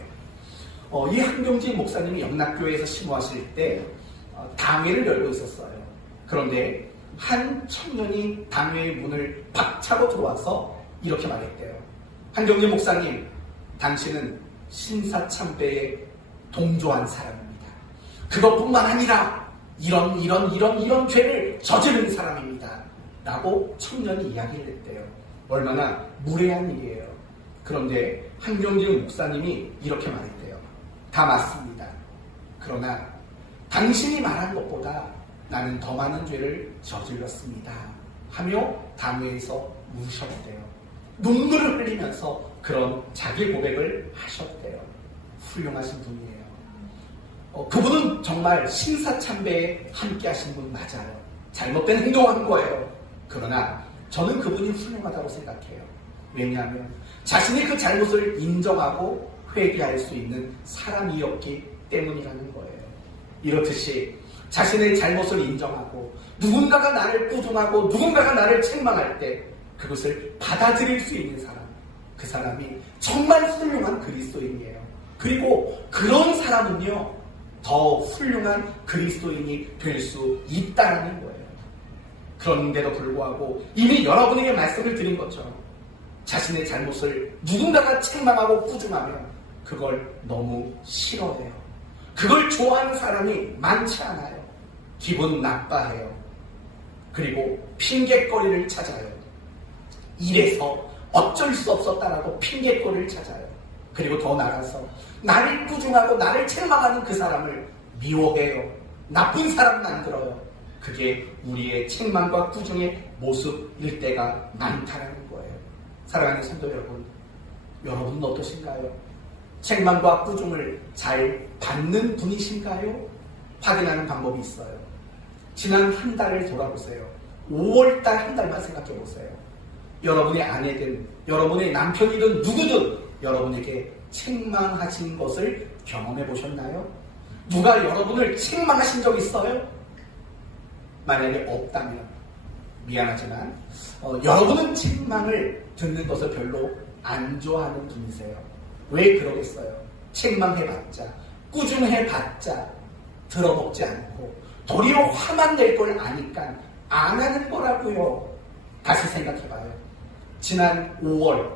이 한경진 목사님이 영락교회에서 심호하실 때 당회를 열고 있었어요. 그런데 한 청년이 당회의 문을 박차고 들어와서 이렇게 말했대요. 한경림 목사님, 당신은 신사참배에 동조한 사람입니다. 그것뿐만 아니라 이런 죄를 저지른 사람입니다. 라고 청년이 이야기를 했대요. 얼마나 무례한 일이에요. 그런데 한경림 목사님이 이렇게 말했대요. 다 맞습니다. 그러나 당신이 말한 것보다 나는 더 많은 죄를 저질렀습니다. 하며 단회에서 우셨대요. 눈물을 흘리면서 그런 자기 고백을 하셨대요. 훌륭하신 분이에요. 그분은 정말 신사참배에 함께 하신 분 맞아요. 잘못된 행동한 거예요. 그러나 저는 그분이 훌륭하다고 생각해요. 왜냐하면 자신이 그 잘못을 인정하고 회개할 수 있는 사람이었기 때문이라는 거예요. 이렇듯이 자신의 잘못을 인정하고 누군가가 나를 꾸중하고 누군가가 나를 책망할 때 그것을 받아들일 수 있는 사람, 그 사람이 정말 훌륭한 그리스도인이에요. 그리고 그런 사람은요, 더 훌륭한 그리스도인이 될 수 있다는 거예요. 그런데도 불구하고 이미 여러분에게 말씀을 드린 것처럼 자신의 잘못을 누군가가 책망하고 꾸중하면 그걸 너무 싫어해요. 그걸 좋아하는 사람이 많지 않아요. 기분 나빠해요. 그리고 핑계거리를 찾아요. 이래서 어쩔 수 없었다라고 핑계거리를 찾아요. 그리고 더 나아가서 나를 꾸중하고 나를 책망하는 그 사람을 미워해요. 나쁜 사람 만들어요. 그게 우리의 책망과 꾸중의 모습일 때가 많다는 거예요. 사랑하는 성도 여러분, 여러분은 어떠신가요? 책망과 꾸중을 잘 받는 분이신가요? 확인하는 방법이 있어요. 지난 한 달을 돌아보세요. 5월달 한 달만 생각해 보세요. 여러분의 아내든 여러분의 남편이든 누구든 여러분에게 책망하신 것을 경험해 보셨나요? 누가 여러분을 책망하신 적 있어요? 만약에 없다면 미안하지만 여러분은 책망을 듣는 것을 별로 안 좋아하는 분이세요. 왜 그러겠어요? 책망해봤자 꾸중해봤자 들어먹지 않고 도리어 화만 낼 걸 아니까 안 하는 거라고요. 다시 생각해봐요. 지난 5월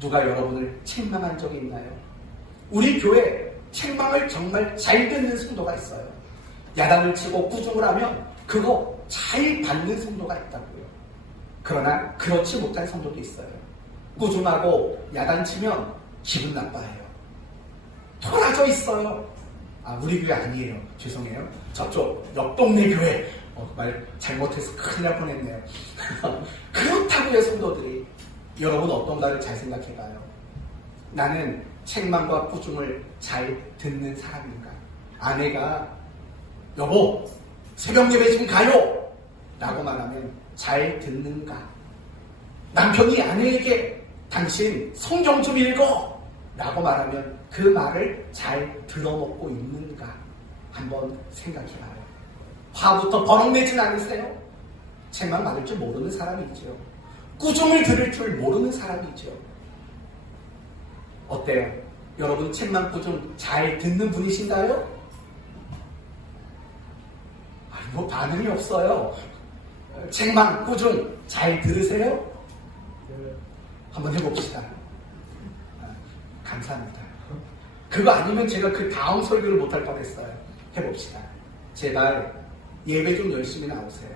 누가 여러분을 책망한 적이 있나요? 우리 교회 책망을 정말 잘 듣는 성도가 있어요. 야단을 치고 꾸중을 하면 그거 잘 받는 성도가 있다고요. 그러나 그렇지 못한 성도도 있어요. 꾸중하고 야단치면 기분 나빠해요. 토라져 있어요. 우리 교회 아니에요. 죄송해요. 저쪽 옆 동네 교회. 말 잘못해서 큰일 날 뻔했네요. 그렇다고요, 성도들이. 여러분 어떤가를 잘 생각해봐요. 나는 책망과 꾸중을 잘 듣는 사람인가? 아내가 여보 새벽 예배 좀 가요! 라고 말하면 잘 듣는가? 남편이 아내에게 당신 성경 좀 읽어! 라고 말하면 그 말을 잘 들어먹고 있는가? 한번 생각해봐요. 화부터 버럭내진 않으세요? 책망 받을 줄 모르는 사람이죠. 꾸중을 들을 줄 모르는 사람이죠. 어때요? 여러분 책망 꾸중 잘 듣는 분이신가요? 뭐 반응이 없어요. 책망 꾸중 잘 들으세요? 한번 해봅시다. 감사합니다. 그거 아니면 제가 그 다음 설교를 못할 뻔했어요. 해봅시다. 제발 예배 좀 열심히 나오세요.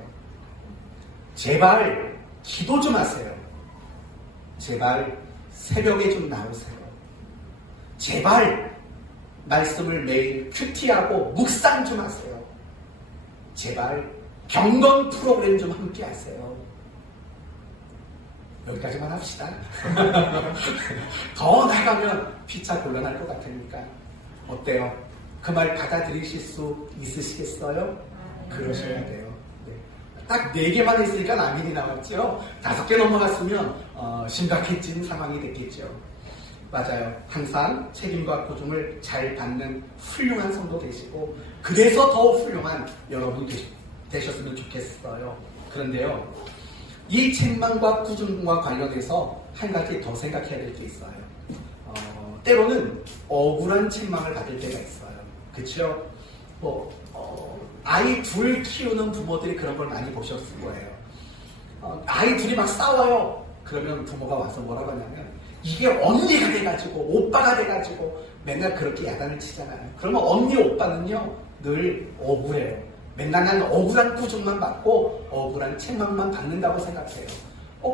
제발 기도 좀 하세요. 제발 새벽에 좀 나오세요. 제발 말씀을 매일 큐티하고 묵상 좀 하세요. 제발 경건 프로그램 좀 함께 하세요. 여기까지만 합시다. 더 나가면 피차 곤란할 것 같으니까 어때요? 그 말 받아들이실 수 있으시겠어요? 그러셔야 돼요. 네. 딱 4개만 했으니까 아멘이 나왔죠. 5개 넘어갔으면 심각해진 상황이 됐겠죠. 맞아요. 항상 책임과 꾸중을 잘 받는 훌륭한 성도 되시고 그래서 더 훌륭한 여러분 되셨으면 좋겠어요. 그런데요. 이 책망과 꾸중과 관련해서 한 가지 더 생각해야 될 게 있어요. 때로는 억울한 책망을 받을 때가 있어요. 그렇죠? 아이 둘 키우는 부모들이 그런 걸 많이 보셨을 거예요. 아이 둘이 막 싸워요. 그러면 부모가 와서 뭐라고 하냐면 이게 언니가 돼가지고 오빠가 돼가지고 맨날 그렇게 야단을 치잖아요. 그러면 언니 오빠는요 늘 억울해요. 맨날 난 억울한 꾸중만 받고 억울한 책망만 받는다고 생각해요.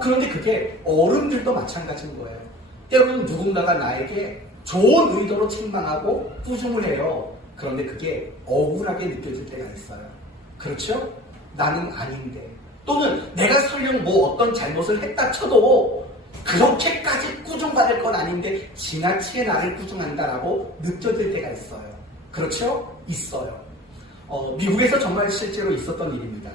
그런데 그게 어른들도 마찬가지인 거예요. 때로는 누군가가 나에게 좋은 의도로 책망하고 꾸중을 해요. 그런데 그게 억울하게 느껴질 때가 있어요. 그렇죠? 나는 아닌데. 또는 내가 설령 뭐 어떤 잘못을 했다 쳐도 그렇게까지 꾸중받을 건 아닌데 지나치게 나를 꾸중한다라고 느껴질 때가 있어요. 그렇죠? 있어요. 미국에서 정말 실제로 있었던 일입니다.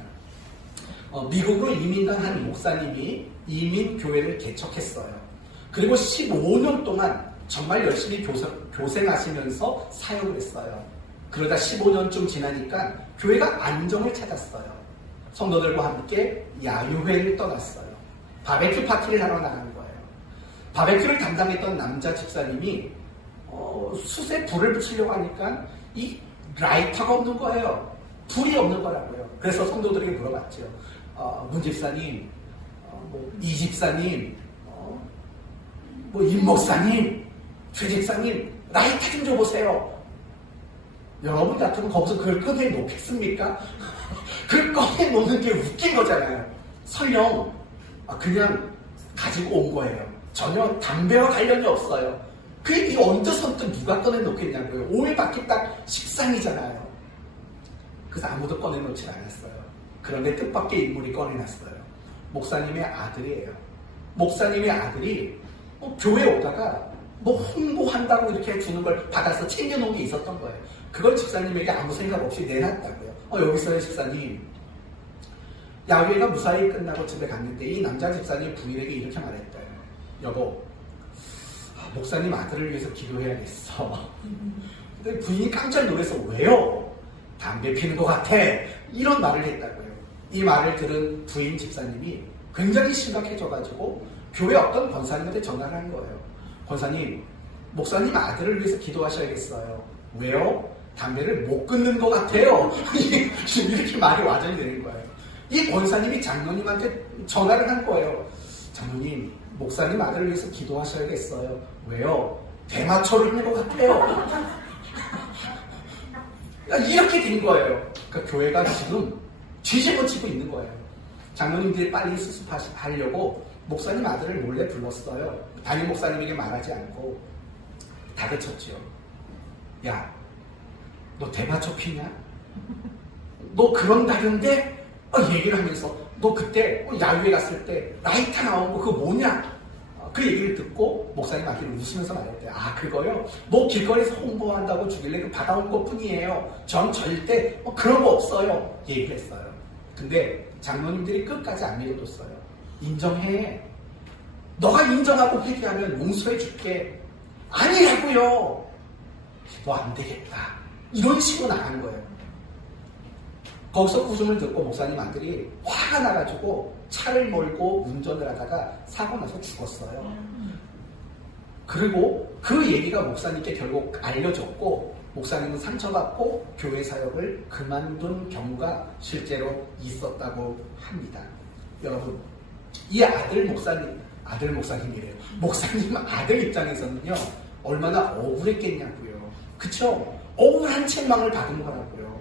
미국으로 이민 간 한 목사님이 이민교회를 개척했어요. 그리고 15년 동안 정말 열심히 교생하시면서 사역을 했어요. 그러다 15년쯤 지나니까 교회가 안정을 찾았어요. 성도들과 함께 야유회를 떠났어요. 바베큐 파티를 하러 나간 거예요. 바베큐를 담당했던 남자 집사님이 숯에 불을 붙이려고 하니까 이 라이터가 없는 거예요. 불이 없는 거라고요. 그래서 성도들에게 물어봤죠. 문 집사님, 이 집사님, 임 목사님, 최 집사님, 라이터 좀 줘보세요. 여러분 같으면 거기서 그걸 꺼내놓겠습니까? 그걸 꺼내놓는 게 웃긴 거잖아요. 설령 그냥 가지고 온 거예요. 전혀 담배와 관련이 없어요. 그게 언제서부터 누가 꺼내놓겠냐고요. 오해받기 딱 십상이잖아요. 그래서 아무도 꺼내놓지 않았어요. 그런데 뜻밖의 인물이 꺼내놨어요. 목사님의 아들이에요. 목사님의 아들이 교회 오다가 뭐 홍보한다고 이렇게 주는 걸 받아서 챙겨놓은 게 있었던 거예요. 그걸 집사님에게 아무 생각 없이 내놨다고요. 여기 있어요 집사님. 야외가 무사히 끝나고 집에 갔는데 이 남자 집사님 부인에게 이렇게 말했대요. 여보, 목사님 아들을 위해서 기도해야겠어. 근데 부인이 깜짝 놀라서 왜요? 담배 피는 것 같아. 이런 말을 했다고요. 이 말을 들은 부인 집사님이 굉장히 심각해져가지고 교회 어떤 권사님한테 전화를 한 거예요. 권사님, 목사님 아들을 위해서 기도하셔야겠어요. 왜요? 담배를 못 끊는 것 같아요. 이렇게 말이 와전이 되는 거예요. 이 권사님이 장로님한테 전화를 한 거예요. 장로님, 목사님 아들을 위해서 기도하셔야겠어요. 왜요? 대마초를 하는 것 같아요. 이렇게 된 거예요. 그러니까 교회가 지금 뒤집어지고 있는 거예요. 장로님들이 빨리 수습하려고 목사님 아들을 몰래 불렀어요. 담임 목사님에게 말하지 않고 다그쳤죠. 야, 너 대마초 피냐? 너 그런다던데? 얘기를 하면서 너 그때 야유회 갔을 때 라이터 나온 거 그거 뭐냐? 그 얘기를 듣고 목사님 아들이 웃으면서 말했대요. 그거요? 뭐 길거리에서 홍보한다고 주길래 그 받아온 것 뿐이에요. 전 절대 그런 거 없어요. 얘기를 했어요. 근데 장로님들이 끝까지 안 믿어줬어요. 인정해. 너가 인정하고 회개하면 용서해 줄게. 아니라고요. 너 안 되겠다. 이런 식으로 나가는 거예요. 거기서 꾸중을 듣고 목사님 아들이 화가 나가지고 차를 몰고 운전을 하다가 사고 나서 죽었어요. 그리고 그 얘기가 목사님께 결국 알려졌고 목사님은 상처받고 교회 사역을 그만둔 경우가 실제로 있었다고 합니다. 여러분, 이 아들 목사님이래요. 목사님 아들 입장에서는요 얼마나 억울했겠냐고요. 그쵸? 억울한 책망을 받은 거라고요.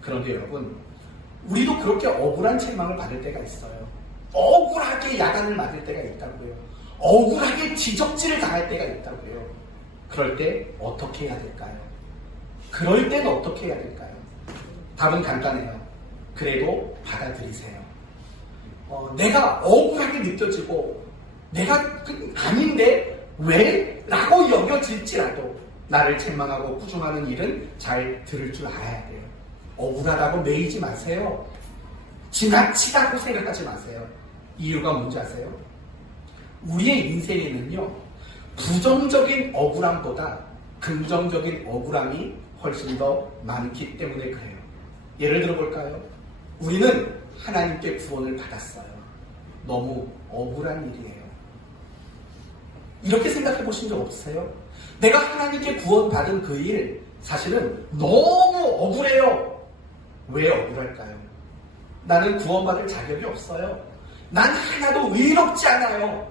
그런데 여러분, 우리도 그렇게 억울한 책망을 받을 때가 있어요. 억울하게 야단을 맞을 때가 있다고요. 억울하게 지적질을 당할 때가 있다고요. 그럴 때 어떻게 해야 될까요? 그럴 때는 어떻게 해야 될까요? 답은 간단해요. 그래도 받아들이세요. 내가 억울하게 느껴지고 내가 아닌데 왜? 라고 여겨질지라도 나를 책망하고 꾸중하는 일은 잘 들을 줄 알아야 돼요. 억울하다고 매이지 마세요. 지나치다고 생각하지 마세요. 이유가 뭔지 아세요? 우리의 인생에는요 부정적인 억울함보다 긍정적인 억울함이 훨씬 더 많기 때문에 그래요. 예를 들어 볼까요? 우리는 하나님께 구원을 받았어요. 너무 억울한 일이에요. 이렇게 생각해 보신 적 없으세요? 내가 하나님께 구원받은 그 일 사실은 너무 억울해요. 왜 억울할까요? 나는 구원받을 자격이 없어요. 난 하나도 의롭지 않아요.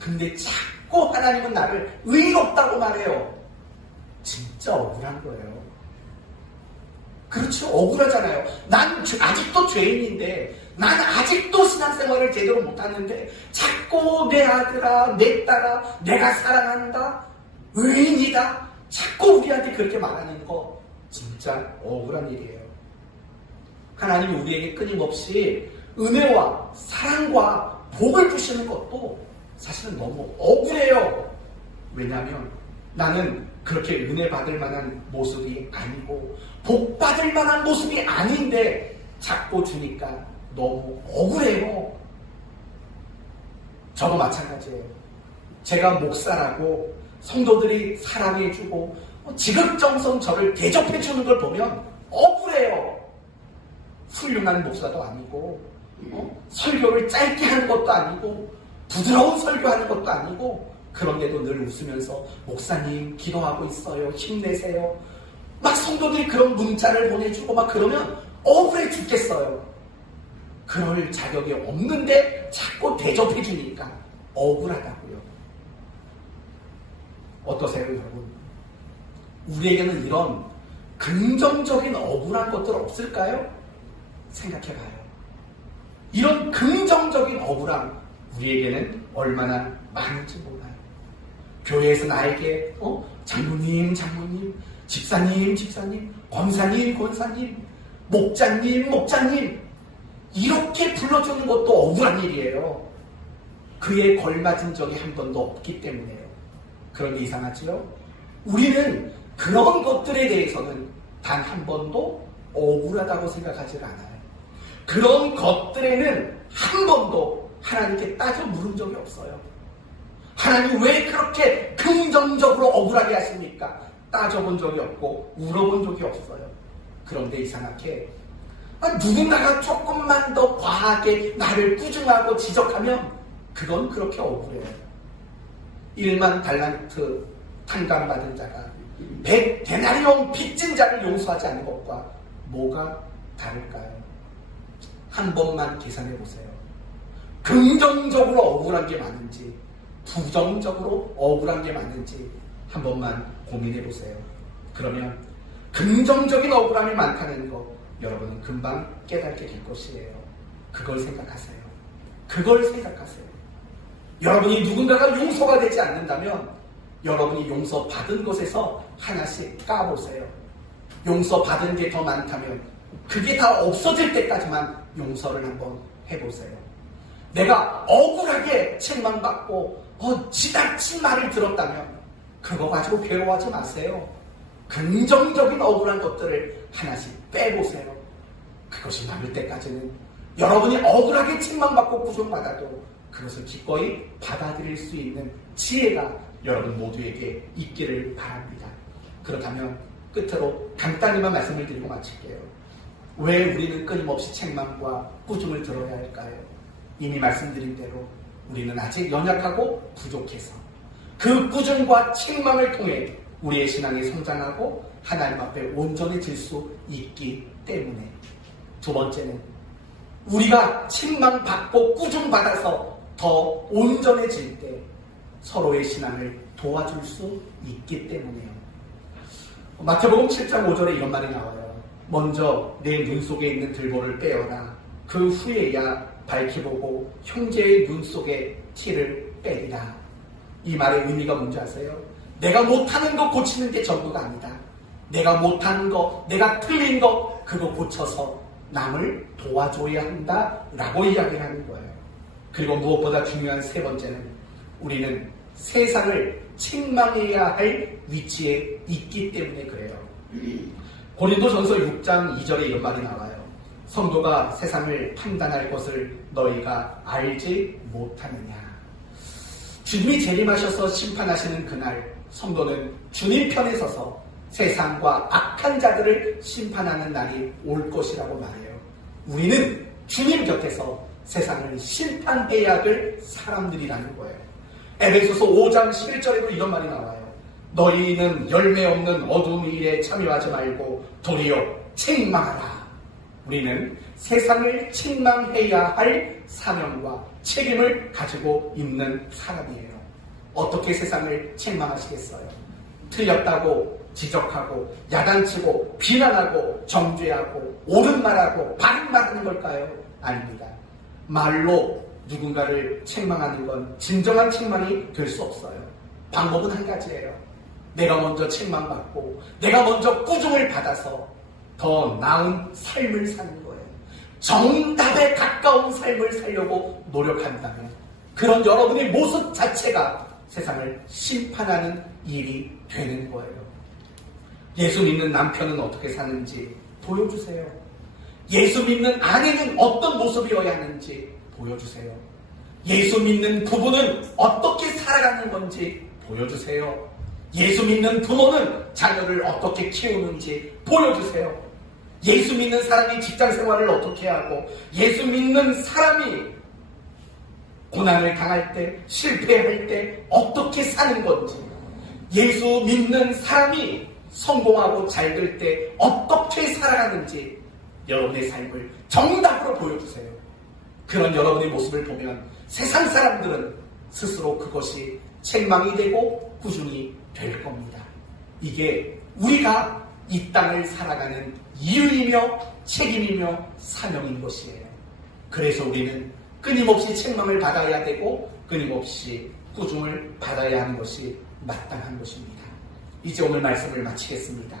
근데 자꾸 자꾸 하나님은 나를 의롭다고 말해요. 진짜 억울한 거예요. 그렇죠. 억울하잖아요. 난 아직도 죄인인데, 난 아직도 신앙생활을 제대로 못하는데 자꾸 내 아들아, 내 딸아, 내가 사랑한다, 의인이다, 자꾸 우리한테 그렇게 말하는 거 진짜 억울한 일이에요. 하나님이 우리에게 끊임없이 은혜와 사랑과 복을 주시는 것도 사실은 너무 억울해요. 왜냐하면 나는 그렇게 은혜 받을 만한 모습이 아니고 복 받을 만한 모습이 아닌데 자꾸 주니까 너무 억울해요. 저도 마찬가지예요. 제가 목사라고 성도들이 사랑해주고 지극정성 저를 대접해주는 걸 보면 억울해요. 훌륭한 목사도 아니고 설교를 짧게 하는 것도 아니고 부드러운 설교하는 것도 아니고 그런데도 늘 웃으면서 목사님 기도하고 있어요. 힘내세요. 막 성도들이 그런 문자를 보내주고 막 그러면 억울해 죽겠어요. 그럴 자격이 없는데 자꾸 대접해주니까 억울하다고요. 어떠세요, 여러분? 우리에게는 이런 긍정적인 억울한 것들 없을까요? 생각해봐요. 이런 긍정적인 억울함 우리에게는 얼마나 많은지 몰라요. 교회에서 나에게 장로님, 집사님, 권사님, 목장님 이렇게 불러주는 것도 억울한 일이에요. 그에 걸맞은 적이 한 번도 없기 때문에요. 그런데 이상하지요? 우리는 그런 것들에 대해서는 단 한 번도 억울하다고 생각하지 않아요. 그런 것들에는 한 번도 하나님께 따져 물은 적이 없어요. 하나님 왜 그렇게 긍정적으로 억울하게 하십니까? 따져본 적이 없고 울어본 적이 없어요. 그런데 이상하게 누군가가 조금만 더 과하게 나를 꾸중하고 지적하면 그건 그렇게 억울해요. 1만 달란트 탕감받은 자가 100데나리온 빚진 자를 용서하지 않는 것과 뭐가 다를까요? 한 번만 계산해 보세요. 긍정적으로 억울한 게 많은지 부정적으로 억울한 게 많은지 한 번만 고민해 보세요. 그러면 긍정적인 억울함이 많다는 거 여러분은 금방 깨닫게 될 것이에요. 그걸 생각하세요. 여러분이 누군가가 용서가 되지 않는다면 여러분이 용서받은 것에서 하나씩 까보세요. 용서받은 게 더 많다면 그게 다 없어질 때까지만 용서를 한번 해보세요. 내가 억울하게 책망받고 지나친 말을 들었다면 그거 가지고 괴로워하지 마세요. 긍정적인 억울한 것들을 하나씩 빼보세요. 그것이 남을 때까지는 여러분이 억울하게 책망받고 구속받아도 그것을 기꺼이 받아들일 수 있는 지혜가 여러분 모두에게 있기를 바랍니다. 그렇다면 끝으로 간단히만 말씀을 드리고 마칠게요. 왜 우리는 끊임없이 책망과 꾸중을 들어야 할까요? 이미 말씀드린 대로 우리는 아직 연약하고 부족해서 그 꾸중과 책망을 통해 우리의 신앙이 성장하고 하나님 앞에 온전해질 수 있기 때문에. 두 번째는 우리가 책망받고 꾸중받아서 더 온전해질 때 서로의 신앙을 도와줄 수 있기 때문에요. 마태복음 7장 5절에 이런 말이 나와요. 먼저 내 눈 속에 있는 들보를 빼어라. 그 후에야 밝히 보고 형제의 눈 속에 티를 빼리라. 이 말의 의미가 뭔지 아세요? 내가 못하는 거 고치는 게 전부가 아니다. 내가 못하는 거, 내가 틀린 거 그거 고쳐서 남을 도와줘야 한다라고 이야기를 하는 거예요. 그리고 무엇보다 중요한 세 번째는 우리는 세상을 책망해야 할 위치에 있기 때문에 그래요. 고린도전서 6장 2절에 이런 말이 나와요. 성도가 세상을 판단할 것을 너희가 알지 못하느냐. 주님이 재림하셔서 심판하시는 그날 성도는 주님 편에 서서 세상과 악한 자들을 심판하는 날이 올 것이라고 말해요. 우리는 주님 곁에서 세상을 심판해야 될 사람들이라는 거예요. 에베소서 5장 11절에도 이런 말이 나와요. 너희는 열매 없는 어두운 일에 참여하지 말고 도리어 책망하라. 우리는 세상을 책망해야 할 사명과 책임을 가지고 있는 사람이에요. 어떻게 세상을 책망하시겠어요? 틀렸다고 지적하고 야단치고 비난하고 정죄하고 옳은 말하고 바른 말하는 걸까요? 아닙니다. 말로 누군가를 책망하는 건 진정한 책망이 될 수 없어요. 방법은 한 가지예요. 내가 먼저 책망받고 내가 먼저 꾸중을 받아서 더 나은 삶을 사는 거예요. 정답에 가까운 삶을 살려고 노력한다면 그런 여러분의 모습 자체가 세상을 심판하는 일이 되는 거예요. 예수 믿는 남편은 어떻게 사는지 보여주세요. 예수 믿는 아내는 어떤 모습이어야 하는지 보여주세요. 예수 믿는 부부는 어떻게 살아가는 건지 보여주세요. 예수 믿는 부모는 자녀를 어떻게 키우는지 보여주세요. 예수 믿는 사람이 직장 생활을 어떻게 하고 예수 믿는 사람이 고난을 당할 때 실패할 때 어떻게 사는 건지 예수 믿는 사람이 성공하고 잘 될 때 어떻게 살아가는지 여러분의 삶을 정답으로 보여주세요. 그런 여러분의 모습을 보면 세상 사람들은 스스로 그것이 책망이 되고 꾸중이 될 겁니다. 이게 우리가 이 땅을 살아가는 이유이며 책임이며 사명인 것이에요. 그래서 우리는 끊임없이 책망을 받아야 되고 끊임없이 꾸중을 받아야 하는 것이 마땅한 것입니다. 이제 오늘 말씀을 마치겠습니다.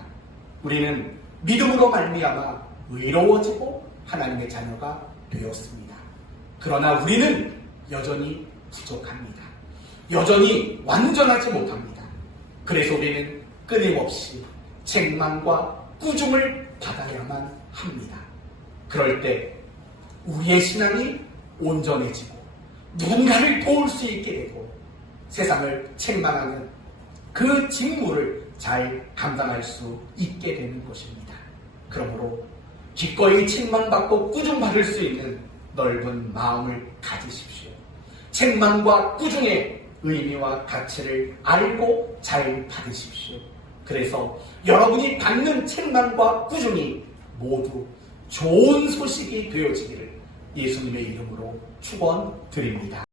우리는 믿음으로 말미암아 의로워지고 하나님의 자녀가 되었습니다. 그러나 우리는 여전히 부족합니다. 여전히 완전하지 못합니다. 그래서 우리는 끊임없이 책망과 꾸중을 받아야만 합니다. 그럴 때 우리의 신앙이 온전해지고 누군가를 도울 수 있게 되고 세상을 책망하는 그 직무를 잘 감당할 수 있게 되는 것입니다. 그러므로 기꺼이 책망받고 꾸중받을 수 있는 넓은 마음을 가지십시오. 책망과 꾸중의 의미와 가치를 알고 잘 받으십시오. 그래서 여러분이 받는 책망과 꾸중이 모두 좋은 소식이 되어지기를 예수님의 이름으로 축원드립니다.